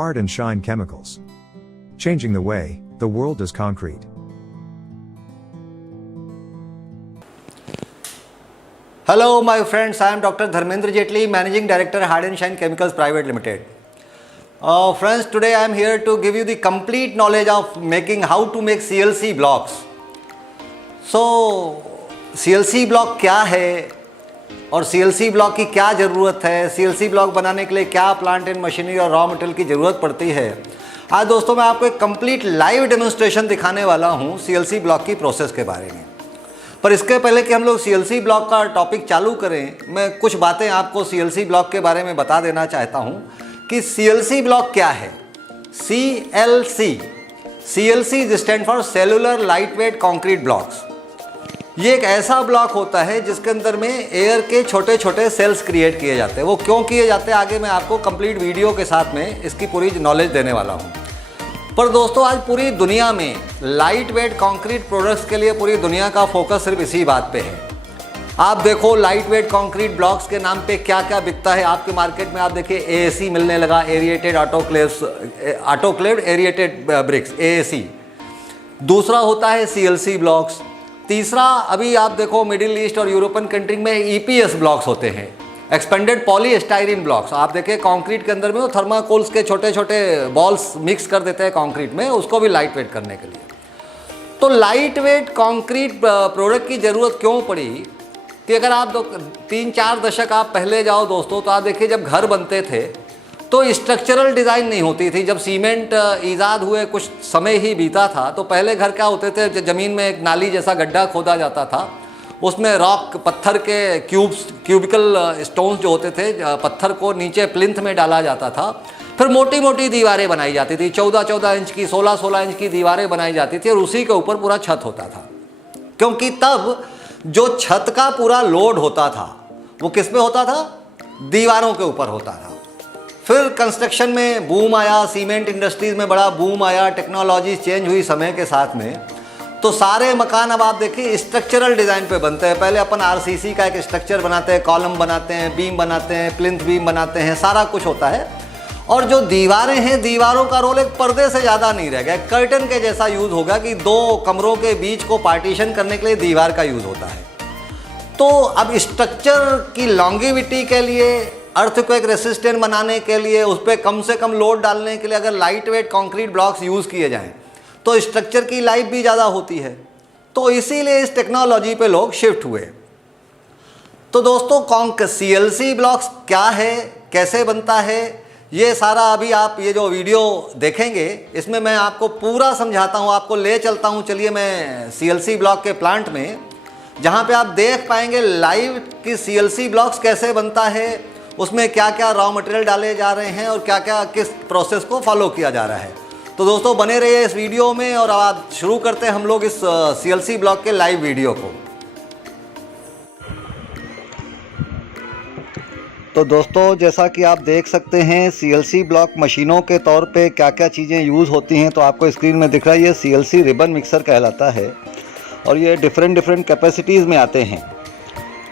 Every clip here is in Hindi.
Hard and Shine Chemicals. Changing the way the world does concrete. Hello my friends, I am Dr. Dharmendra Jetli, Managing Director Hard and Shine Chemicals Private Limited. Friends, today I am here to give you the complete knowledge of how to make CLC blocks. So CLC block क्या है और CLC ब्लॉक की क्या ज़रूरत है, CLC ब्लॉक बनाने के लिए क्या प्लांट एंड मशीनरी और रॉ मटेरियल की ज़रूरत पड़ती है। आज दोस्तों मैं आपको एक कंप्लीट लाइव डेमोन्स्ट्रेशन दिखाने वाला हूँ CLC ब्लॉक की प्रोसेस के बारे में। पर इसके पहले कि हम लोग CLC ब्लॉक का टॉपिक चालू करें, मैं कुछ बातें आपको CLC ब्लॉक के बारे में बता देना चाहता हूँ कि CLC ब्लॉक क्या है। CLC stand for cellular light weight concrete blocks. ये एक ऐसा ब्लॉक होता है जिसके अंदर में एयर के छोटे छोटे सेल्स क्रिएट किए जाते हैं। वो क्यों किए जाते हैं आगे मैं आपको कंप्लीट वीडियो के साथ में इसकी पूरी नॉलेज देने वाला हूँ। पर दोस्तों आज पूरी दुनिया में लाइट वेट कॉन्क्रीट प्रोडक्ट्स के लिए पूरी दुनिया का फोकस सिर्फ इसी बात पे है। आप देखो लाइट वेट कॉन्क्रीट ब्लॉक्स के नाम पे क्या क्या बिकता है आपके मार्केट में। आप देखिए AAC मिलने लगा, aerated autoclaved aerated bricks, AAC। दूसरा होता है CLC ब्लॉक्स। तीसरा अभी आप देखो मिडिल ईस्ट और यूरोपियन कंट्री में EPS ब्लॉक्स होते हैं, एक्सपेंडेड पॉलीस्टाइरीन ब्लॉक्स। आप देखिए कंक्रीट के अंदर में वो थर्माकोल्स के छोटे छोटे बॉल्स मिक्स कर देते हैं कंक्रीट में, उसको भी लाइट वेट करने के लिए। तो लाइट वेट कंक्रीट प्रोडक्ट की ज़रूरत क्यों पड़ी कि अगर आप 3-4 दशक आप पहले जाओ दोस्तों तो आप देखिए जब घर बनते थे तो स्ट्रक्चरल डिज़ाइन नहीं होती थी। जब सीमेंट ईजाद हुए कुछ समय ही बीता था तो पहले घर क्या होते थे, ज़मीन में एक नाली जैसा गड्ढा खोदा जाता था, उसमें रॉक पत्थर के क्यूबिकल स्टोन्स जो होते थे पत्थर को नीचे प्लिंथ में डाला जाता था। फिर मोटी मोटी दीवारें बनाई जाती थी, 14-14 इंच की, 16-16 इंच की दीवारें बनाई जाती थी और उसी के ऊपर पूरा छत होता था। क्योंकि तब जो छत का पूरा लोड होता था वो किस पे होता था, दीवारों के ऊपर होता था। फिर कंस्ट्रक्शन में बूम आया, सीमेंट इंडस्ट्रीज़ में बड़ा बूम आया, टेक्नोलॉजी चेंज हुई समय के साथ में, तो सारे मकान अब आप देखिए स्ट्रक्चरल डिज़ाइन पे बनते हैं। पहले अपन RCC का एक स्ट्रक्चर बनाते हैं, कॉलम बनाते हैं, बीम बनाते हैं, प्लिंथ बीम बनाते हैं, सारा कुछ होता है। और जो दीवारें हैं, दीवारों का रोल एक पर्दे से ज़्यादा नहीं रह गया, कर्टन के जैसा यूज़ होगा कि 2 कमरों के बीच को पार्टीशन करने के लिए दीवार का यूज़ होता है। तो अब स्ट्रक्चर की लॉन्गेविटी के लिए, अर्थक्वेक रेसिस्टेंट बनाने के लिए, उस पर कम से कम लोड डालने के लिए अगर light weight concrete blocks use किए जाएँ तो स्ट्रक्चर की लाइफ भी ज़्यादा होती है। तो इसीलिए इस टेक्नोलॉजी पे लोग शिफ्ट हुए। तो दोस्तों CLC ब्लॉक्स क्या है, कैसे बनता है, ये सारा अभी आप ये जो वीडियो देखेंगे इसमें मैं आपको पूरा समझाता हूँ, आपको ले चलता हूँ। चलिए मैं CLC ब्लॉक के प्लांट में, जहाँ पे आप देख पाएंगे लाइव कि CLC ब्लॉक्स कैसे बनता है, उसमें क्या क्या रॉ मटेरियल डाले जा रहे हैं और क्या क्या किस प्रोसेस को फॉलो किया जा रहा है। तो दोस्तों बने रहिए इस वीडियो में और अब शुरू करते हैं हम लोग इस CLC ब्लॉक के लाइव वीडियो को। तो दोस्तों जैसा कि आप देख सकते हैं CLC ब्लॉक मशीनों के तौर पे क्या क्या चीज़ें यूज़ होती हैं, तो आपको स्क्रीन में दिख रहा है ये CLC रिबन मिक्सर कहलाता है और ये डिफरेंट कैपेसिटीज़ में आते हैं।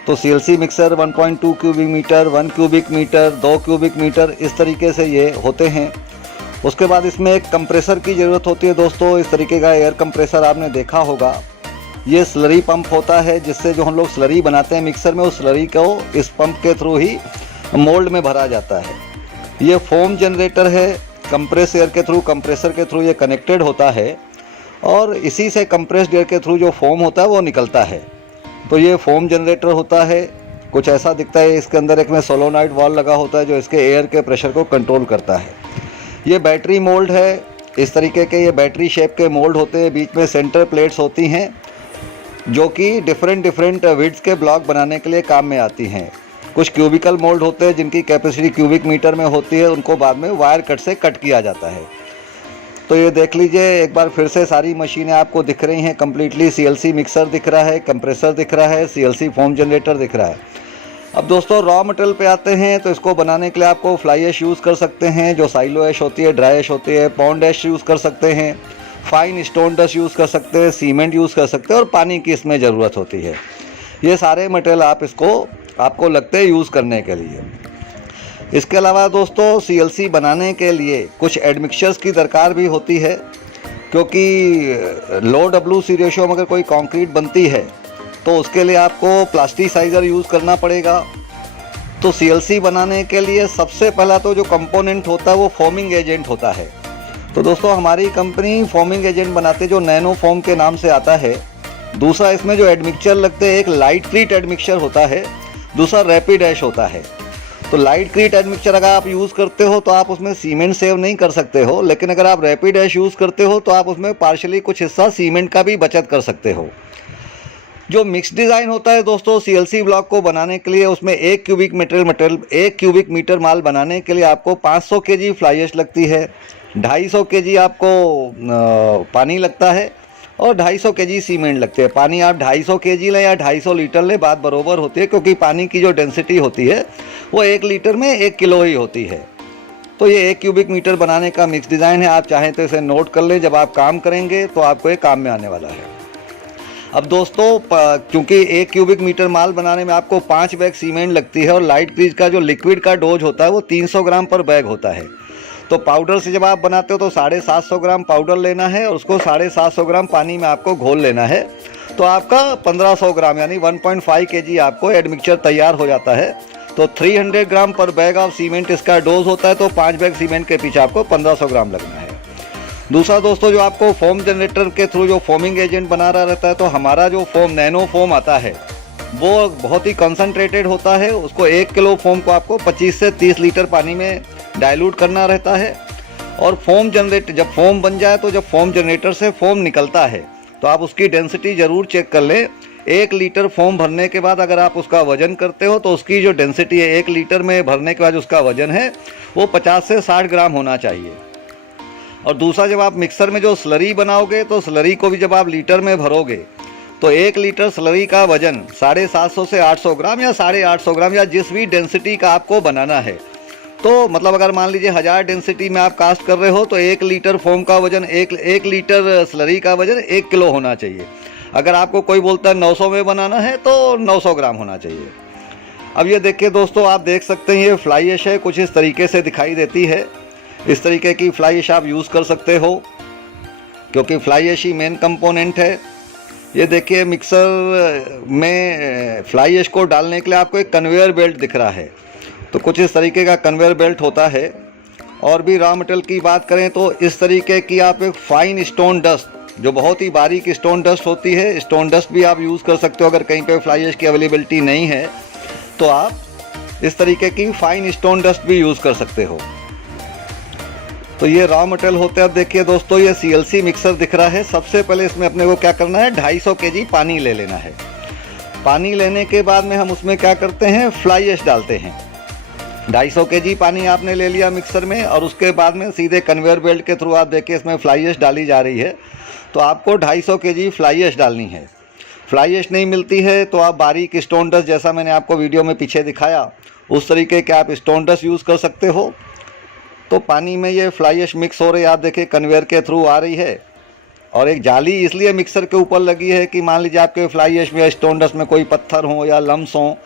तो CLC mixer 1.2 cubic metre, 1 cubic metre, 2 cubic metre, इस तरीके से ये होते हैं। उसके बाद इसमें एक कंप्रेसर की ज़रूरत होती है दोस्तों। इस तरीके का एयर कंप्रेसर आपने देखा होगा। ये स्लरी पंप होता है जिससे जो हम लोग स्लरी बनाते हैं मिक्सर में, उस स्लरी को इस पंप के थ्रू ही मोल्ड में भरा जाता है। ये फोम जनरेटर है, कंप्रेस एयर के थ्रू, कंप्रेसर के थ्रू ये कनेक्टेड होता है और इसी से कंप्रेस्ड एयर के थ्रू जो फोम होता है वो निकलता है। तो ये फोम जनरेटर होता है, कुछ ऐसा दिखता है। इसके अंदर एक में सोलोनॉइड वाल्व लगा होता है जो इसके एयर के प्रेशर को कंट्रोल करता है। ये बैटरी मोल्ड है, इस तरीके के ये बैटरी शेप के मोल्ड होते हैं। बीच में सेंटर प्लेट्स होती हैं जो कि डिफरेंट विड्थ के ब्लॉक बनाने के लिए काम में आती हैं। कुछ क्यूबिकल मोल्ड होते हैं जिनकी कैपेसिटी क्यूबिक मीटर में होती है, उनको बाद में वायर कट से कट किया जाता है। तो ये देख लीजिए एक बार फिर से सारी मशीनें आपको दिख रही हैं कम्प्लीटली। CLC मिक्सर दिख रहा है, कंप्रेसर दिख रहा है, CLC फोम जनरेटर दिख रहा है। अब दोस्तों रॉ मटेरियल पे आते हैं। तो इसको बनाने के लिए आपको फ्लाई ऐश यूज़ कर सकते हैं, जो साइलो ऐश होती है, ड्राई ऐश होती है, पॉन्ड ऐश यूज़ कर सकते हैं, फाइन स्टोन डस्ट यूज़ कर सकते हैं, सीमेंट यूज़ कर सकते हैं और पानी की इसमें ज़रूरत होती है। ये सारे मटेरियल आपको लगते हैं यूज़ करने के लिए। इसके अलावा दोस्तों CLC बनाने के लिए कुछ एडमिक्सचर्स की दरकार भी होती है, क्योंकि लो WC रेशियो में अगर कोई कंक्रीट बनती है तो उसके लिए आपको प्लास्टिसाइज़र यूज़ करना पड़ेगा। तो CLC बनाने के लिए सबसे पहला तो जो कंपोनेंट होता है वो फोमिंग एजेंट होता है। तो दोस्तों हमारी कंपनी फोमिंग एजेंट बनाते जो नैनो फोम के नाम से आता है। दूसरा इसमें जो एडमिक्सचर लगते हैं, एक लाइट क्रीट एडमिक्सचर होता है, दूसरा रैपिड ऐश होता है। तो लाइट क्रीट एडमिक्सचर अगर आप यूज़ करते हो तो आप उसमें सीमेंट सेव नहीं कर सकते हो, लेकिन अगर आप रैपिड ऐश यूज़ करते हो तो आप उसमें पार्शली कुछ हिस्सा सीमेंट का भी बचत कर सकते हो। जो मिक्स डिज़ाइन होता है दोस्तों CLC ब्लॉक को बनाने के लिए, उसमें 1 क्यूबिक मीटर माल बनाने के लिए आपको 500 kg फ्लाई ऐश लगती है, 250 kg आपको पानी लगता है और 250 kg सीमेंट लगते हैं। पानी आप 250 kg लें या 250 लीटर लें, बात बरोबर होती है, क्योंकि पानी की जो डेंसिटी होती है वो 1 लीटर में 1 किलो ही होती है। तो ये 1 क्यूबिक मीटर बनाने का मिक्स डिज़ाइन है। आप चाहें तो इसे नोट कर लें, जब आप काम करेंगे तो आपको ये काम में आने वाला है। अब दोस्तों क्योंकि 1 क्यूबिक मीटर माल बनाने में आपको 5 बैग सीमेंट लगती है और लाइट क्रीज का जो लिक्विड का डोज होता है वो 300 ग्राम पर बैग होता है। तो पाउडर से जब आप बनाते हो तो 750 ग्राम पाउडर लेना है और उसको 750 ग्राम पानी में आपको घोल लेना है। तो आपका 1500 ग्राम यानी 1.5 kg आपको एडमिक्सचर तैयार हो जाता है। तो 300 ग्राम पर बैग ऑफ सीमेंट इसका डोज होता है। तो 5 बैग सीमेंट के पीछे आपको 1500 ग्राम लगना है। दूसरा दोस्तों, जो आपको फोम जनरेटर के थ्रू जो फोमिंग एजेंट बना रहा रहता है, तो हमारा जो फोम नैनो फोम आता है वो बहुत ही कंसंट्रेटेड होता है। उसको 1 किलो फोम को आपको 25 से 30 लीटर पानी में डाइल्यूट करना रहता है। और फोम जनरेटर जब फोम बन जाए, तो जब फोम जनरेटर से फोम निकलता है तो आप उसकी डेंसिटी ज़रूर चेक कर लें। 1 लीटर फोम भरने के बाद अगर आप उसका वजन करते हो तो उसकी जो डेंसिटी है 1 लीटर में भरने के बाद उसका वजन है वो 50 से 60 ग्राम होना चाहिए। और दूसरा, जब आप मिक्सर में जो स्लरी बनाओगे तो स्लरी को भी जब आप लीटर में भरोगे तो 1 लीटर स्लरी का वजन 750 से 800 ग्राम या 850 ग्राम या जिस भी डेंसिटी का आपको बनाना है। तो मतलब अगर मान लीजिए 1000 डेंसिटी में आप कास्ट कर रहे हो तो 1 लीटर फोम का वजन 1 लीटर स्लरी का वजन 1 किलो होना चाहिए। अगर आपको कोई बोलता है 900 में बनाना है तो 900 ग्राम होना चाहिए। अब ये देखिए दोस्तों, आप देख सकते हैं ये फ्लाई ऐश है, कुछ इस तरीके से दिखाई देती है। इस तरीके की फ्लाई ऐश आप यूज़ कर सकते हो, क्योंकि फ्लाई ऐश ही मेन कंपोनेंट है। ये देखिए, मिक्सर में फ्लाई ऐश को डालने के लिए आपको एक कन्वेयर बेल्ट दिख रहा है। तो कुछ इस तरीके का कन्वेयर बेल्ट होता है। और भी रॉ मटेरियल की बात करें तो इस तरीके की आप एक फाइन स्टोन डस्ट, जो बहुत ही बारीक स्टोन डस्ट होती है, स्टोन डस्ट भी आप यूज़ कर सकते हो। अगर कहीं पे फ्लाई ऐश की अवेलेबिलिटी नहीं है तो आप इस तरीके की फाइन स्टोन डस्ट भी यूज़ कर सकते हो। तो ये रॉ मटेरियल होते हैं। अब देखिए दोस्तों, ये CLC मिक्सर दिख रहा है। सबसे पहले इसमें अपने को क्या करना है, 250 kg पानी ले लेना है। पानी लेने के बाद में हम उसमें क्या करते हैं, फ्लाई ऐश डालते हैं। 250 kg पानी आपने ले लिया मिक्सर में और उसके बाद में सीधे कन्वेयर बेल्ट के थ्रू आप देखिए इसमें फ्लाई ऐश डाली जा रही है। तो आपको 250 kg फ्लाई ऐश डालनी है। फ्लाई ऐश नहीं मिलती है तो आप बारीक स्टोन डस्ट, जैसा मैंने आपको वीडियो में पीछे दिखाया, उस तरीके के आप स्टोन डस्ट यूज़ कर सकते हो। तो पानी में ये फ्लाई ऐश मिक्स हो रही है, आप देखिए कन्वेयर के थ्रू आ रही है। और एक जाली इसलिए मिक्सर के ऊपर लगी है कि मान लीजिए आपके फ्लाई ऐश में या स्टोन डस्ट में कोई पत्थर हो या लम्स हो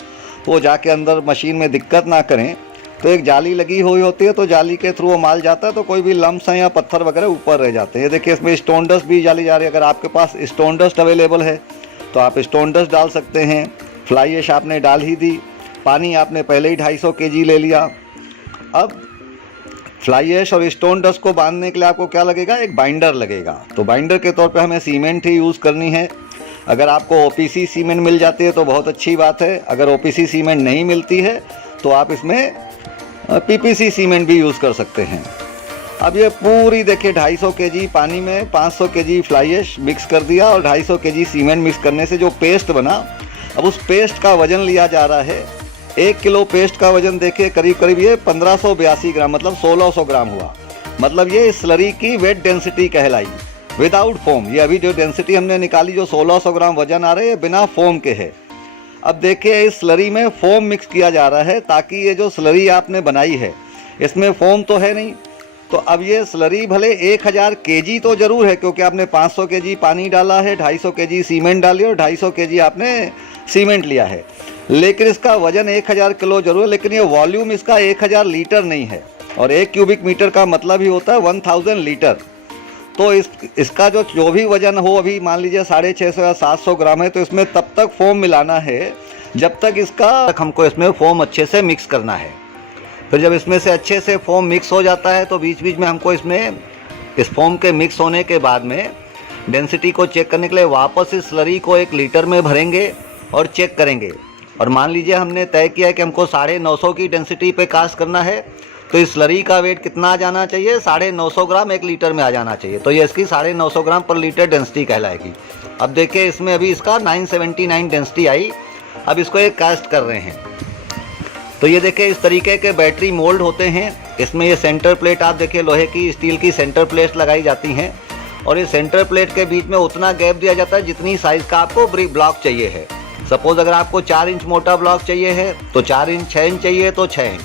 तो वो जाके अंदर मशीन में दिक्कत ना करें। तो एक जाली लगी हुई होती है, तो जाली के थ्रू वो माल जाता है, तो कोई भी लम्स हैं या पत्थर वगैरह ऊपर रह जाते हैं। ये देखिए, इसमें स्टोन डस्ट भी डाली जा रही है। अगर आपके पास स्टोन डस्ट अवेलेबल है तो आप स्टोन डस्ट डाल सकते हैं। फ्लाई ऐश आपने डाल ही दी, पानी आपने पहले ही 250 kg ले लिया। अब फ्लाई ऐश और स्टोन डस्ट को बांधने के लिए आपको क्या लगेगा, एक बाइंडर लगेगा। तो बाइंडर के तौर पे हमें सीमेंट ही यूज़ करनी है। अगर आपको OPC सीमेंट मिल जाती है तो बहुत अच्छी बात है। अगर OPC सीमेंट नहीं मिलती है तो आप इसमें PPC सीमेंट भी यूज़ कर सकते हैं। अब ये पूरी देखिए 250 kg पानी में 500 kg फ्लाई ऐश मिक्स कर दिया और 250 kg सीमेंट मिक्स करने से जो पेस्ट बना, अब उस पेस्ट का वज़न लिया जा रहा है। 1 किलो पेस्ट का वजन देखिए करीब करीब ये 1582 ग्राम, मतलब 1600 ग्राम हुआ। मतलब ये स्लरी की वेट डेंसिटी कहलाई, विदाउट फोम। ये अभी जो डेंसिटी हमने निकाली, जो 1600 ग्राम वजन आ रहा है, ये बिना फोम के है। अब देखिए, इस स्लरी में फोम मिक्स किया जा रहा है ताकि ये जो स्लरी आपने बनाई है इसमें फोम तो है नहीं, तो अब ये स्लरी भले 1000 केजी तो ज़रूर है, क्योंकि आपने 500 केजी पानी डाला है, 250 केजी सीमेंट डाली और 250 केजी आपने सीमेंट लिया है, लेकिन इसका वजन 1000 किलो जरूर है, लेकिन ये वॉल्यूम इसका 1000 लीटर नहीं है। और 1 क्यूबिक मीटर का मतलब ही होता है 1000 लीटर। तो इसका जो भी वजन हो, अभी मान लीजिए 650 या 700 ग्राम है, तो इसमें तब तक फोम मिलाना है जब तक हमको इसमें फोम अच्छे से मिक्स करना है। फिर जब इसमें से अच्छे से फोम मिक्स हो जाता है तो बीच बीच में हमको इसमें इस फोम के मिक्स होने के बाद में डेंसिटी को चेक करने के लिए वापस इस स्लरी को 1 लीटर में भरेंगे और चेक करेंगे। और मान लीजिए हमने तय किया है कि हमको 950 की डेंसिटी पे कास्ट करना है, तो इस स्लरी का वेट कितना आ जाना चाहिए? 950 ग्राम 1 लीटर में आ जाना चाहिए। तो ये इसकी 950 ग्राम पर लीटर डेंसिटी कहलाएगी। अब देखिए इसमें अभी इसका 979 डेंसिटी आई। अब इसको एक कास्ट कर रहे हैं। तो ये देखिए इस तरीके के बैटरी मोल्ड होते हैं। इसमें ये सेंटर प्लेट आप देखिए लोहे की, स्टील की सेंटर प्लेट्स लगाई जाती हैं और ये सेंटर प्लेट के बीच में उतना गैप दिया जाता है जितनी साइज़ का आपको ब्लॉक चाहिए है। सपोज़ अगर आपको 4 इंच मोटा ब्लॉक चाहिए है तो 4 इंच, 6 इंच चाहिए तो 6 इंच,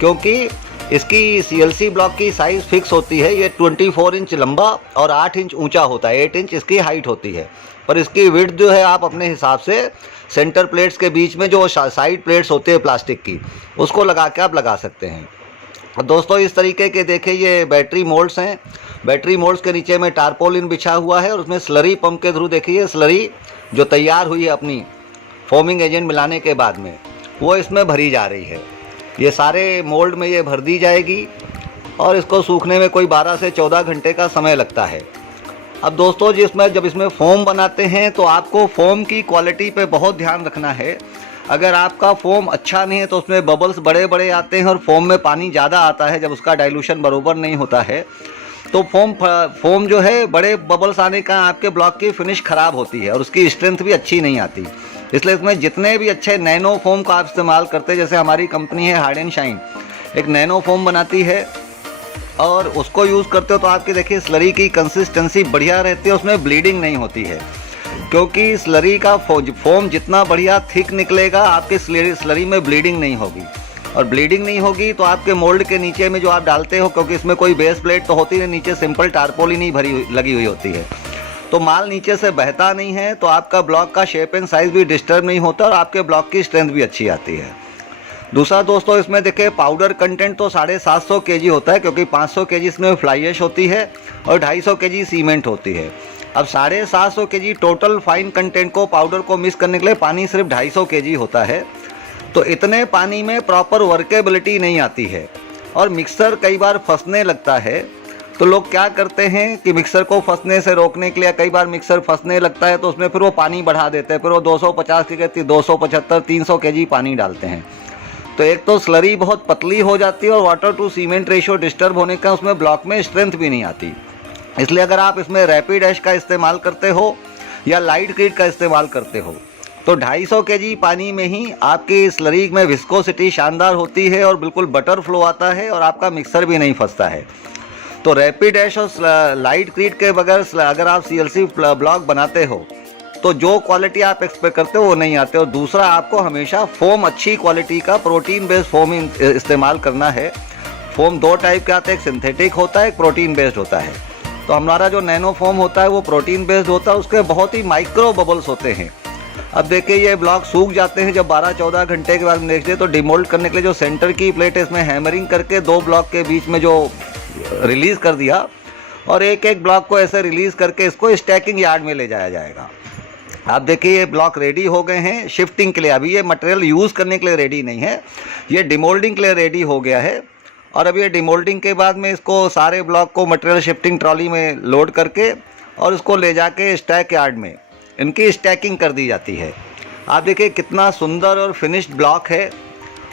क्योंकि इसकी CLC ब्लॉक की साइज़ फिक्स होती है। ये 24 इंच लंबा और 8 इंच ऊंचा होता है, 8 इंच इसकी हाइट होती है। पर इसकी विड्थ जो है आप अपने हिसाब से सेंटर प्लेट्स के बीच में जो साइड प्लेट्स होती है प्लास्टिक की, उसको लगा के आप लगा सकते हैं। और दोस्तों इस तरीके के देखिए ये बैटरी मोल्ड्स हैं। बैटरी मोल्ड्स के नीचे में टारपोलिन बिछा हुआ है और उसमें स्लरी पंप के थ्रू देखिए स्लरी जो तैयार हुई है अपनी फोमिंग एजेंट मिलाने के बाद में, वो इसमें भरी जा रही है। ये सारे मोल्ड में ये भर दी जाएगी और इसको सूखने में कोई 12 से 14 घंटे का समय लगता है। अब दोस्तों जब इसमें फ़ोम बनाते हैं तो आपको फ़ोम की क्वालिटी पे बहुत ध्यान रखना है। अगर आपका फ़ोम अच्छा नहीं है तो उसमें बबल्स बड़े बड़े आते हैं और फ़ोम में पानी ज़्यादा आता है। जब उसका डाइल्यूशन बरोबर नहीं होता है तो फ़ोम जो है बड़े बबल्स आने का आपके ब्लॉक की फिनिश ख़राब होती है और उसकी स्ट्रेंथ भी अच्छी नहीं आती। इसलिए इसमें जितने भी अच्छे नैनो फोम का आप इस्तेमाल करते हैं, जैसे हमारी कंपनी है हार्ड एंड शाइन, एक नैनो फोम बनाती है और उसको यूज़ करते हो तो आपकी देखिए स्लरी की कंसिस्टेंसी बढ़िया रहती है, उसमें ब्लीडिंग नहीं होती है। क्योंकि स्लरी का फोम जितना बढ़िया थिक निकलेगा आपके स्लरी में ब्लीडिंग नहीं होगी, और ब्लीडिंग नहीं होगी तो आपके मोल्ड के नीचे में जो आप डालते हो, क्योंकि इसमें कोई बेस प्लेट तो होती नहीं, नीचे सिंपल टारपोलिन ही लगी हुई होती है, तो माल नीचे से बहता नहीं है, तो आपका ब्लॉक का शेप एंड साइज़ भी डिस्टर्ब नहीं होता और आपके ब्लॉक की स्ट्रेंथ भी अच्छी आती है। दूसरा दोस्तों इसमें देखिए पाउडर कंटेंट तो 750 केजी होता है, क्योंकि 500 केजी इसमें फ्लाई ऐश होती है और 250 केजी सीमेंट होती है। अब 750 केजी टोटल फाइन कंटेंट को पाउडर को मिक्स करने के लिए पानी सिर्फ 250 केजी होता है। तो इतने पानी में प्रॉपर वर्केबिलिटी नहीं आती है और मिक्सर कई बार फंसने लगता है। तो लोग क्या करते हैं कि मिक्सर को फंसने से रोकने के लिए कई बार मिक्सर फंसने लगता है तो उसमें फिर वो पानी बढ़ा देते हैं, फिर वो 250 की 275 300 केजी पानी डालते हैं। तो एक तो स्लरी बहुत पतली हो जाती है और water to cement ratio disturb होने का उसमें ब्लॉक में स्ट्रेंथ भी नहीं आती। इसलिए अगर आप इसमें रैपिड ऐश का इस्तेमाल करते हो या लाइट क्रीट का इस्तेमाल करते हो तो 250 केजी पानी में ही आपकी स्लरी में विस्कोसिटी शानदार होती है और बिल्कुल बटर फ्लो आता है और आपका मिक्सर भी नहीं फंसता है। तो रैपिड ऐश और लाइट क्रीट के बगैर अगर आप CLC ब्लॉक बनाते हो तो जो क्वालिटी आप एक्सपेक्ट करते हो वो नहीं आते। और दूसरा आपको हमेशा फोम अच्छी क्वालिटी का प्रोटीन बेस्ड फोम इस्तेमाल करना है। फोम 2 टाइप के आते हैं, एक सिंथेटिक होता है, एक प्रोटीन बेस्ड होता है। तो हमारा जो नैनो फोम होता है वो प्रोटीन बेस्ड होता है, उसके बहुत ही माइक्रो बबल्स होते हैं। अब देखिए ये ब्लॉक सूख जाते हैं जब 12-14 घंटे के बाद देखते हैं तो डिमोल्ड करने के लिए जो सेंटर की प्लेट है इसमें हैमरिंग करके 2 ब्लॉक के बीच में जो रिलीज़ कर दिया और एक एक ब्लॉक को ऐसे रिलीज़ करके इसको स्टैकिंग यार्ड में ले जाया जाएगा। आप देखिए ये ब्लॉक रेडी हो गए हैं शिफ्टिंग के लिए। अभी ये मटेरियल यूज़ करने के लिए रेडी नहीं है, ये डिमोल्डिंग के लिए रेडी हो गया है। और अब ये डिमोल्डिंग के बाद में इसको सारे ब्लॉक को मटेरियल शिफ्टिंग ट्रॉली में लोड करके और इसको ले जाके स्टैक यार्ड में इनकी स्टैकिंग कर दी जाती है। आप देखिए कितना सुंदर और फिनिश्ड ब्लॉक है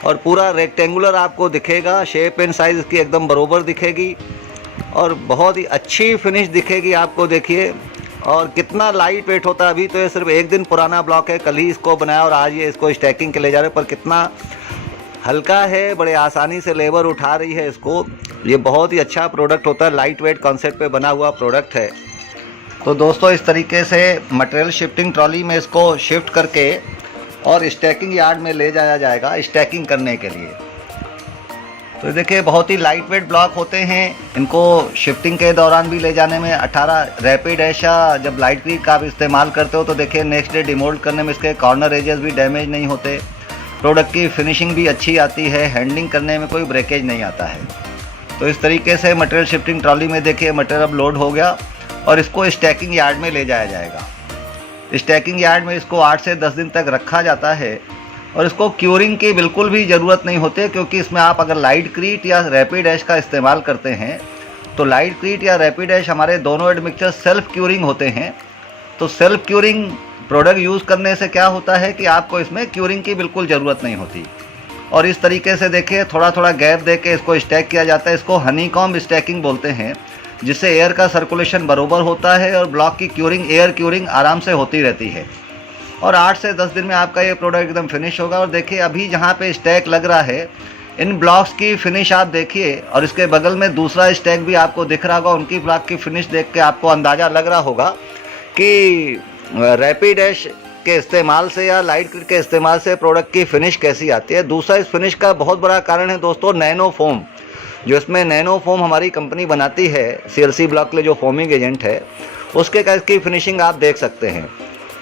और पूरा रेक्टेंगुलर आपको दिखेगा, शेप एंड साइज़ इसकी एकदम बरोबर दिखेगी और बहुत ही अच्छी फिनिश दिखेगी आपको। देखिए और कितना लाइट वेट होता है। अभी तो ये सिर्फ 1 दिन पुराना ब्लॉक है, कल ही इसको बनाया और आज ये इसको स्टैकिंग के ले जा रहे हैं, पर कितना हल्का है, बड़े आसानी से लेबर उठा रही है इसको। ये बहुत ही अच्छा प्रोडक्ट होता है, लाइट वेट कॉन्सेप्ट पे बना हुआ प्रोडक्ट है। तो दोस्तों इस तरीके से मटेरियल शिफ्टिंग ट्रॉली में इसको शिफ्ट करके और स्टैकिंग यार्ड में ले जाया जाएगा स्टैकिंग करने के लिए। तो देखिए बहुत ही लाइट वेट ब्लॉक होते हैं। इनको शिफ्टिंग के दौरान भी ले जाने में 18 रैपिड ऐशा जब लाइट क्रीट का आप इस्तेमाल करते हो तो देखिए नेक्स्ट डे डिमोल्ड करने में इसके कॉर्नर एजेस भी डैमेज नहीं होते। प्रोडक्ट की फिनिशिंग भी अच्छी आती है, हैंडलिंग करने में कोई ब्रेकेज नहीं आता है। तो इस तरीके से मटेरियल शिफ्टिंग ट्रॉली में देखिए मटेरियल अब लोड हो गया और इसको स्टैकिंग यार्ड में ले जाया जाएगा। स्टैकिंग यार्ड में इसको 8 से 10 दिन तक रखा जाता है और इसको क्यूरिंग की बिल्कुल भी ज़रूरत नहीं होती, क्योंकि इसमें आप अगर लाइट क्रीट या रैपिड ऐश का इस्तेमाल करते हैं तो लाइट क्रीट या रैपिड ऐश हमारे दोनों एडमिक्सचर सेल्फ क्यूरिंग होते हैं। तो सेल्फ क्यूरिंग प्रोडक्ट यूज़ करने से क्या होता है कि आपको इसमें क्यूरिंग की बिल्कुल ज़रूरत नहीं होती। और इस तरीके से देखिए थोड़ा थोड़ा गैप दे के इसको स्टैक किया जाता है। इसको हनीकॉम्ब स्टैकिंग बोलते हैं, जिससे एयर का सर्कुलेशन बराबर होता है और ब्लॉक की क्यूरिंग, एयर क्यूरिंग आराम से होती रहती है। और 8 से 10 दिन में आपका ये प्रोडक्ट एकदम फिनिश होगा। और देखिए अभी जहाँ पे स्टैक लग रहा है इन ब्लॉक्स की फिनिश आप देखिए, और इसके बगल में दूसरा स्टैक भी आपको दिख रहा होगा, उनकी ब्लॉक की फिनिश देख के आपको अंदाज़ा लग रहा होगा कि रैपिड ऐश के इस्तेमाल से या लाइट क्रीट के इस्तेमाल से प्रोडक्ट की फिनिश कैसी आती है। दूसरा इस फिनिश का बहुत बड़ा कारण है दोस्तों नैनो फोम, जो इसमें नैनो फोम हमारी कंपनी बनाती है। CLC ब्लॉक के लिए जो फोमिंग एजेंट है उसके का इसकी फिनिशिंग आप देख सकते हैं।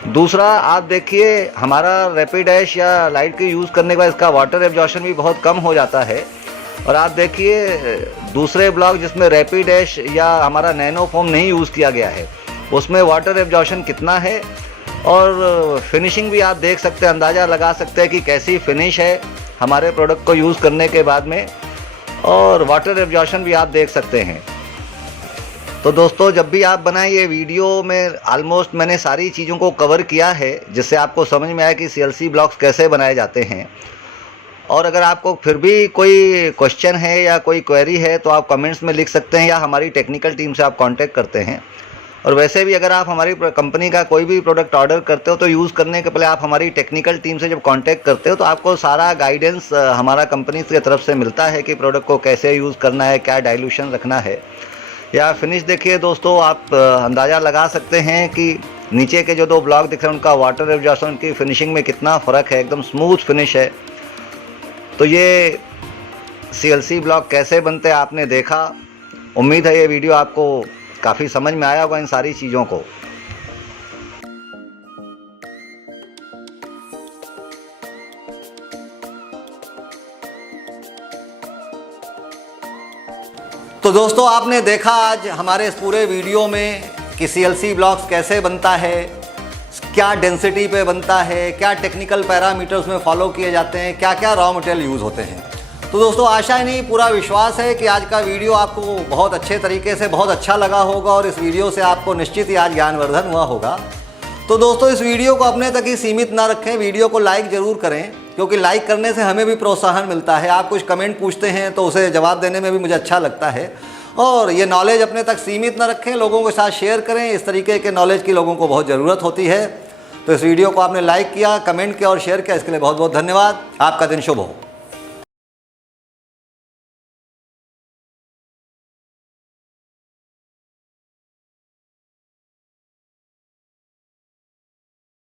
दूसरा आप देखिए हमारा रैपिड ऐश या लाइट की यूज़ करने के बाद इसका वाटर एब्जॉर्प्शन भी बहुत कम हो जाता है। और आप देखिए दूसरे ब्लॉक जिसमें रैपिड ऐश या हमारा नैनो फोम नहीं यूज़ किया गया है उसमें वाटर एब्जॉर्प्शन कितना है और फिनिशिंग भी आप देख सकते हैं, अंदाज़ा लगा सकते हैं कि कैसी फिनिश है हमारे प्रोडक्ट को यूज़ करने के बाद में, और वाटर एब्जॉर्प्शन भी आप देख सकते हैं। तो दोस्तों जब भी आप बनाएं ये वीडियो में ऑलमोस्ट मैंने सारी चीज़ों को कवर किया है जिससे आपको समझ में आया कि CLC ब्लॉक्स कैसे बनाए जाते हैं। और अगर आपको फिर भी कोई क्वेश्चन है या कोई क्वेरी है तो आप कमेंट्स में लिख सकते हैं या हमारी टेक्निकल टीम से आप कांटेक्ट करते हैं। और वैसे भी अगर आप हमारी कंपनी का कोई भी प्रोडक्ट ऑर्डर करते हो तो यूज़ करने के पहले आप हमारी टेक्निकल टीम से जब कांटेक्ट करते हो तो आपको सारा गाइडेंस हमारा कंपनी की तरफ से मिलता है कि प्रोडक्ट को कैसे यूज़ करना है, क्या डाइल्यूशन रखना है। या फिनिश देखिए दोस्तों आप अंदाज़ा लगा सकते हैं कि नीचे के जो 2 ब्लॉक दिख रहे हैं उनका वाटर एब्जॉर्प्शन की फिनिशिंग में कितना फ़र्क है, एकदम स्मूथ फिनिश है। तो ये CLC ब्लॉक कैसे बनते हैं आपने देखा। उम्मीद है ये वीडियो आपको काफ़ी समझ में आया होगा इन सारी चीज़ों को। तो दोस्तों आपने देखा आज हमारे इस पूरे वीडियो में कि CLC ब्लॉक्स कैसे बनता है, क्या डेंसिटी पे बनता है, क्या टेक्निकल पैरामीटर्स में फॉलो किए जाते हैं, क्या क्या रॉ मटेरियल यूज़ होते हैं। तो दोस्तों आशा ही नहीं पूरा विश्वास है कि आज का वीडियो आपको बहुत अच्छे तरीके से बहुत अच्छा लगा होगा और इस वीडियो से आपको निश्चित ही आज ज्ञानवर्धन हुआ होगा। तो दोस्तों इस वीडियो को अपने तक ही सीमित ना रखें, वीडियो को लाइक ज़रूर करें, क्योंकि लाइक करने से हमें भी प्रोत्साहन मिलता है। आप कुछ कमेंट पूछते हैं तो उसे जवाब देने में भी मुझे अच्छा लगता है। और ये नॉलेज अपने तक सीमित ना रखें, लोगों के साथ शेयर करें। इस तरीके के नॉलेज की लोगों को बहुत ज़रूरत होती है। तो इस वीडियो को आपने लाइक किया, कमेंट किया और शेयर किया, इसके लिए बहुत बहुत धन्यवाद। आपका दिन शुभ हो।